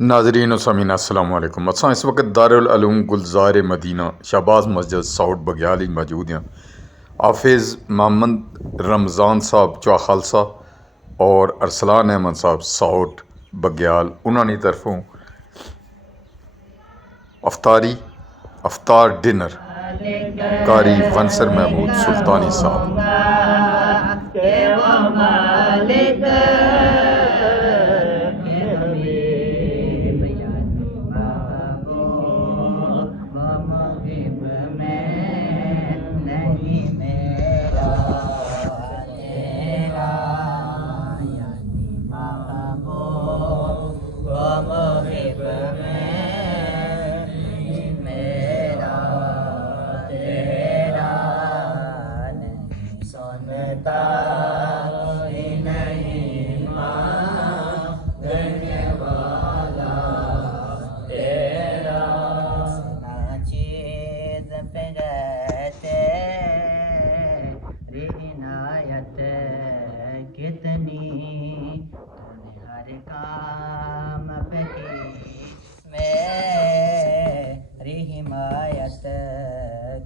ناظرین و سامعین السلام علیکم۔ اس وقت دارالعلوم گلزار مدینہ شہباز مسجد ساؤٹ بگیال موجود ہیں۔ حافظ محمد رمضان صاحب چوا خالصہ اور ارسلان احمد صاحب ساؤٹ بگیال انہوں نے طرفوں افطار ڈنر قاری ونسر محمود سلطانی صاحب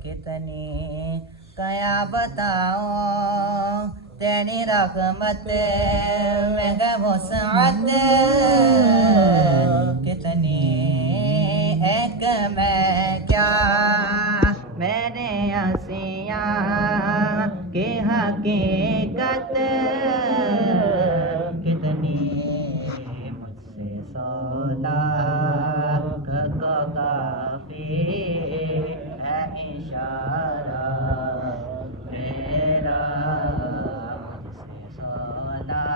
کتنی کیا بتاؤں تیری رحمت میں ہے وسعت کتنی ایک میں کیا میرے عصیاں کی حقیقت کتنی مجھ سے سولا کا کافی ہے اشارہ میرا مجھ سے سولا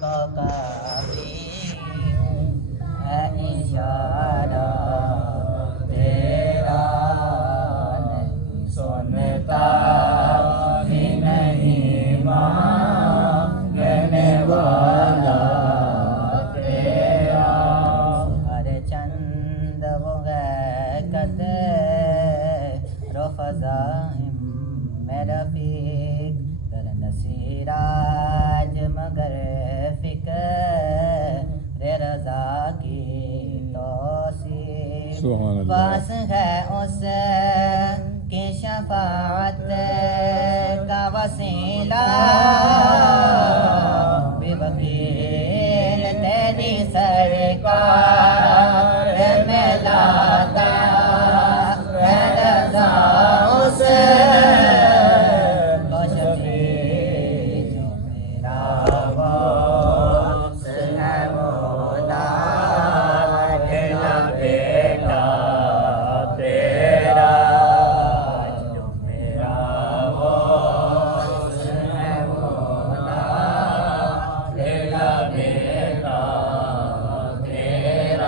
کا کافی ہے اشارہ تیرا نہیں سنتا بھی نہیں مانگنے والا تیرا ہر چند وہ ہے قدر و فضائم میں رفیق در نصیراج مگر فکر رضا کی توصیف پاس ہے اس کی شفاعت کا وسیلہ بے وکیل تیری سرکار میں لاتا ہے رضا اس کو شفیع جو میرا باس ہے مولا اکیلا بیٹا تیرا جو میرا باس ہے مولا اکیلا بیٹا تیرا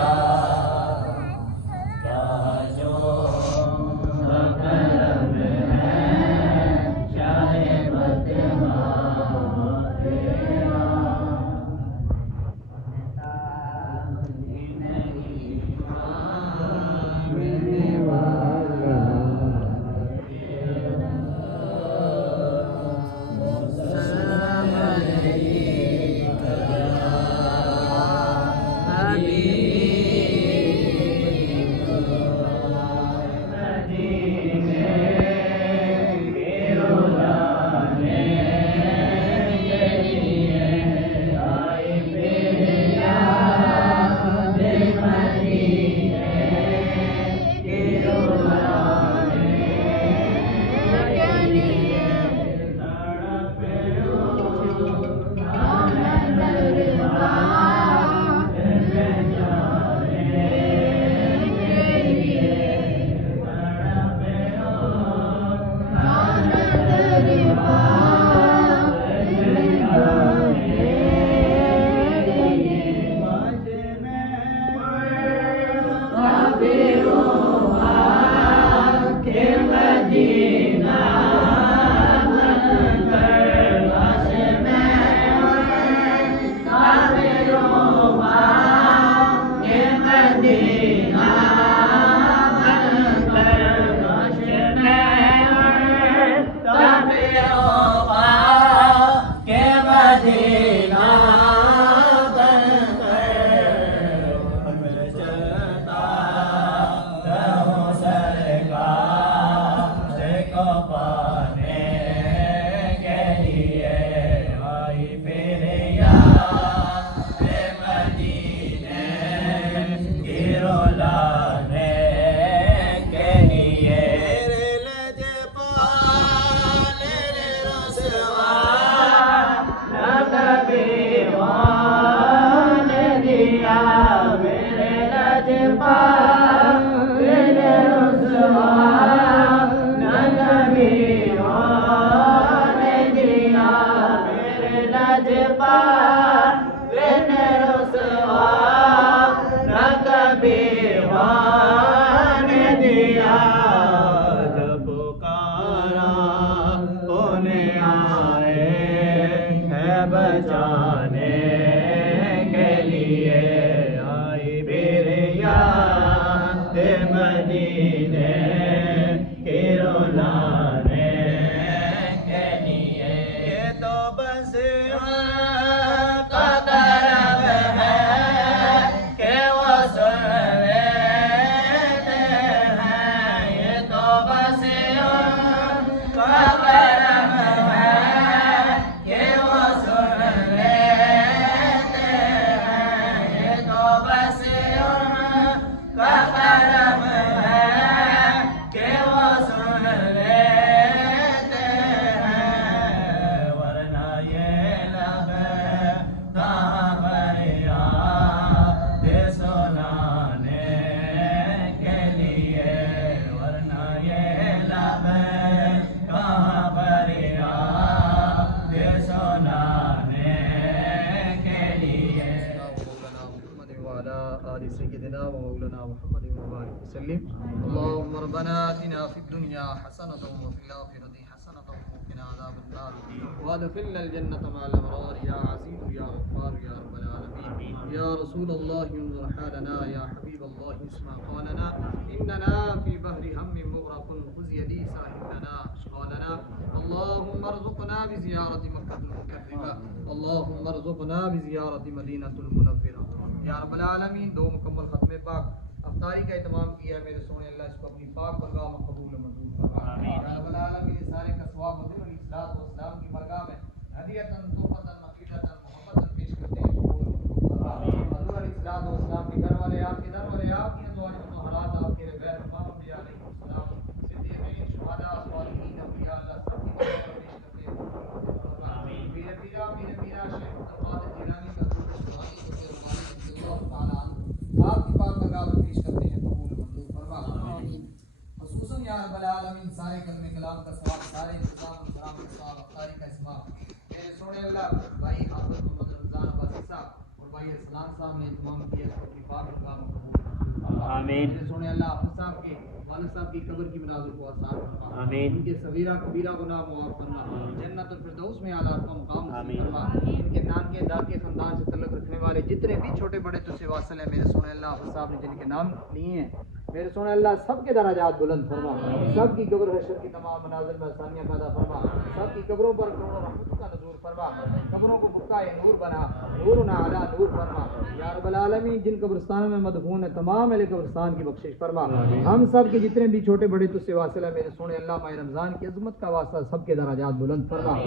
مدینے کی رولانے کے لیے یہ تو بس ان کا کرم ہے کہ وہ سن لیتے ہیں یہ تو بس ان کا کرم ہے کہ وہ سن لیتے ہیں یہ تو بس ان کا کرم ہے کہ وہ سن لیتے ہیں ورنہ یہ لب کہاں فریاد سنانے کے لیے ورنہ یہ لب کہاں فریاد سنانے کے لیے مولانا محمد وعلى آل سيدنا ومولانا محمد وبارك وسلم اللهم ربنا آتنا في الدنيا حسنة وفي الآخرة حسنة وقنا عذاب النار وادخلنا الجنة مع الأبرار يا عزيز يا غفار يا رب العالمين يا رسول الله انظر حالنا يا حبيب الله اسمع قولنا إننا في بحر هم مغرق خذ يدي ساحلنا أشغالنا اللهم ارزقنا بزيارة مكة المكرمة اللهم ارزقنا بزيارة مدينة المنورة یا رب العالمین دو مکمل ختم پاک افطاری کا اہتمام کیا ہے میرے سونے اللہ اس کو اپنی پاک برگاہ میں قبول منظور فرما یا رب العالمین یہ سارے کا ثواب حضور علیہ الصلوۃ والسلام کی برگاہ میں ہدیۃً تحفۃً عقیدۃً محبتاً پیش کرتے ہیں قبول منظور فرما حضور علیہ الصلوۃ والسلام کے گھر والے آپ کے در والے آپ کی ازواج مطہرات آپ کے غیر تمام انبیاء علیہ السلام صدیقین شہداء صالحین اولیاء اللہ سب کی برگاہ میں پیش کرتے ہیں قبول منظور فرما میرے پیرا شیخ عبد القادر جیلانی کا درود سبحانی آپ کی پاک برگاہ میں پیش کرتے ہیں قبول منظور فرما خصوصاً یا رب العالمین سارے کلمہ کلام کا ثواب سارے انتظام السلام کا ثواب افطاری کا اسماء میرے سونے اللہ بھائی حافظ محمد رمضان عباسی صاحب اور بھائی ارسلان صاحب نے اہتمام کیا اس کو اپنی پاک برگاہ میں قبول آمین میرے سونے اللہ حافظ صاحب کے والد صاحب کی قبر کی مناظر کو آسان فرما آمین ان کے صغیرہ کبیرہ گناہ معاف فرما جنت الفردوس میں اعلیٰ کا مقام نصیب فرما ان کے نانکے دادکے خاندان سے تعلق رکھنے والے جتنے بھی چھوٹے بڑے تجھ سے واصل ہیں میرے سونے اللہ حافظ صاحب نے جن کے نام لیے ہیں میرے سونے اللہ سب کے درجات بلند فرما سب کی قبر حشر کی تمام مناظر میں آسانیاں پیدا فرما سب کی قبروں پر کروڑوں رحمتوں کا نزول فرما قبروں کو بقائے نور بنا نور علی نور فرما یا رب العالمین جن قبرستانوں میں مدفون ہے تمام اہل قبرستان کی بخشش فرما ہم سب کے جتنے بھی چھوٹے بڑے تجھ سے واصل ہیں میرے سونے اللہ ماہ رمضان کی عظمت کا واسطہ سب کے درجات بلند فرما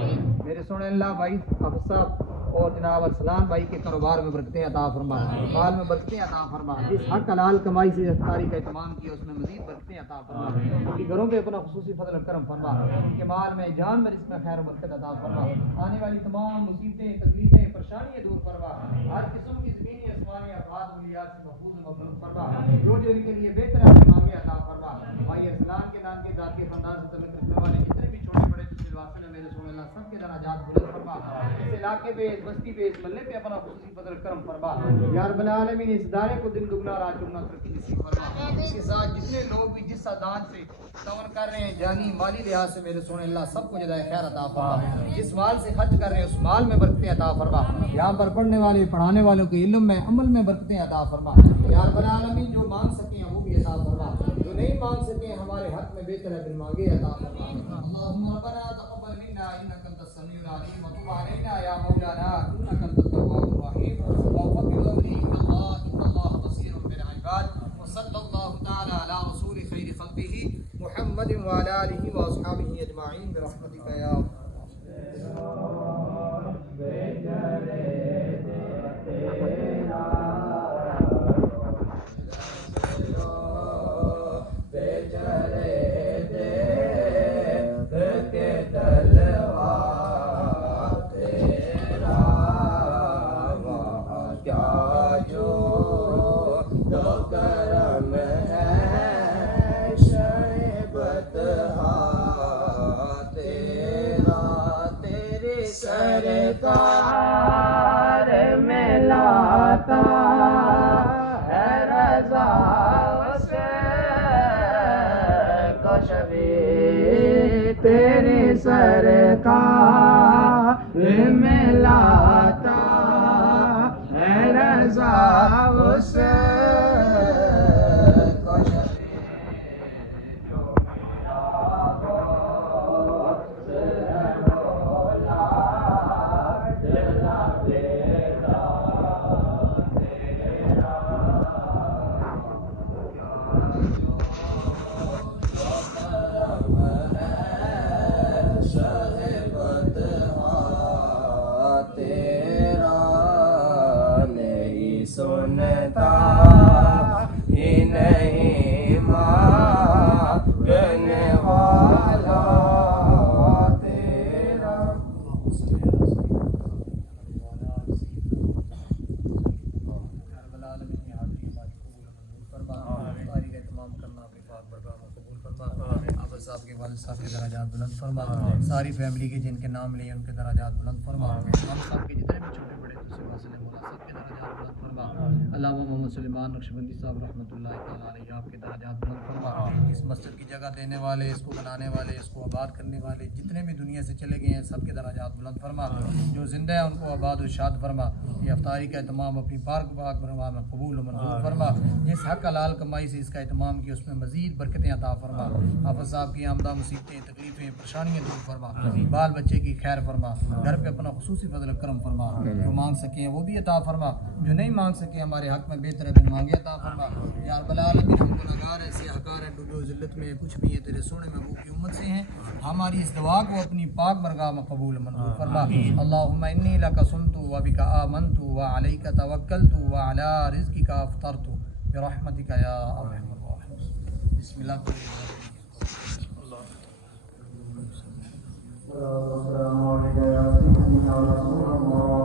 میرے سونے اللہ بھائی حافظ صاحب اور جناب ارسلان بھائی کے کاروبار میں برکتیں عطا فرما مال میں برکتیں عطا فرما جس حق حلال کمائی سے افطاری کا اہتمام کیا اس میں مزید برکتیں عطا فرما ان کے گھروں پہ اپنا خصوصی فضل و کرم فرما ان کے مال میں جان میں رزق میں خیر و برکت عطا فرما آنے والی تمام مصیبتیں تکلیفیں پریشانیاں دور فرما ہر قسم کی زمینی آسمانی افراد ولیات سے محفوظ و ممنون فرما جو ان کے لیے بہتر ہے مانگے عطا فرما بھائی ارسلان کے نام کے ذات کے خاندان سے تعلق رکھنے والے جتنے بھی چھوٹے بڑے واصل ہیں میرے سونے اللہ سب کے درجات بلند فرما اس علاقے پہ اس بستی پہ اس محلے پہ اپنا خصوصی فضل کرم فرما یا رب العالمین اس ادارے کو دن دگنا رات چگنا ترقی نصیب فرما اس کے ساتھ جتنے لوگ بھی جس سادان سے تعاون کر رہے ہیں جانی مالی لحاظ سے میرے سونے اللہ سب کو جزائے خیر عطا فرما جس مال سے خرچ کر رہے ہیں اس مال میں برکتیں عطا فرما یہاں پر پڑھنے والے پڑھانے والوں کے علم میں عمل میں برکتیں عطا فرما یا رب العالمین جو مانگ سکیں وہ بھی عطا فرما جو نہیں مانگ سکیں ہمارے حق میں بہتر ہے بن مانگے عطا فرما اللهم ربنا تقبل منا انك انت السميع العليم وتب علينا يا مولانا انك انت التواب الرحيم وفقد امري ان الله بصير بالعباد وصلى الله تعالى على رسول خير خلقه محمد وعلى اله واصحابه اجمعين برحمتك يا سرکار میں لاتا ہے رضا سے کشبی تیری سرکار میں لاتا ہے رضا سے سنتا ہی نہیں مانگنے والا تیرا. صاحب کے والد صاحب کے درجات بلند فرما. ساری فیملی کے جن کے نام لیے ان کے درجات بلند فرما. ہم سب کے جتنے بھی چھوٹے بڑے دوسرے واسطے مولا سب کے درجات بلند فرما. علامہ محمد سلیمان نقشبندی صاحب رحمۃ اللہ تعالیٰ علیہ آپ کے درجات بلند فرما. اس مسجد کی جگہ دینے والے, اس کو بنانے والے, اس کو آباد کرنے والے جتنے بھی دنیا سے چلے گئے ہیں سب کے درجات بلند فرما. جو زندہ ہیں ان کو آباد و شاد فرما. یہ افطاری کا اہتمام اپنی پاک برما میں قبول و منظور فرما. جس حق حلال کمائی سے اس کا اہتمام کیا اس میں مزید برکتیں عطا فرما. حافظ صاحب کی آمدہ مصیبتیں تکلیفیں پریشانیاں دور فرما. بال بچے کی خیر فرما. گھر پہ اپنا خصوصی فضل و کرم فرما. جو مانگ سکیں وہ بھی عطا فرما, جو نہیں مانگ سکیں ہمارے حق میں بہتر بن مانگے عطا فرما. یا رب العالمین ہم گنہگار ہیں, سیاہکار ہیں, ڈوبے ذلت میں کچھ بھی ہیں, تیرے سونے محبوب کی امت سے ہیں. ہماری اس دعا کو اپنی پاک برگاہ میں قبول منظور فرما. اللہم انی لک صمت و بک آمنت و علیک توکلت و علی رزقک افطرت برحمتک یا ارحم الراحمین. بسم اللہ. السلام علیکم یا سیدنا رسول اللہ.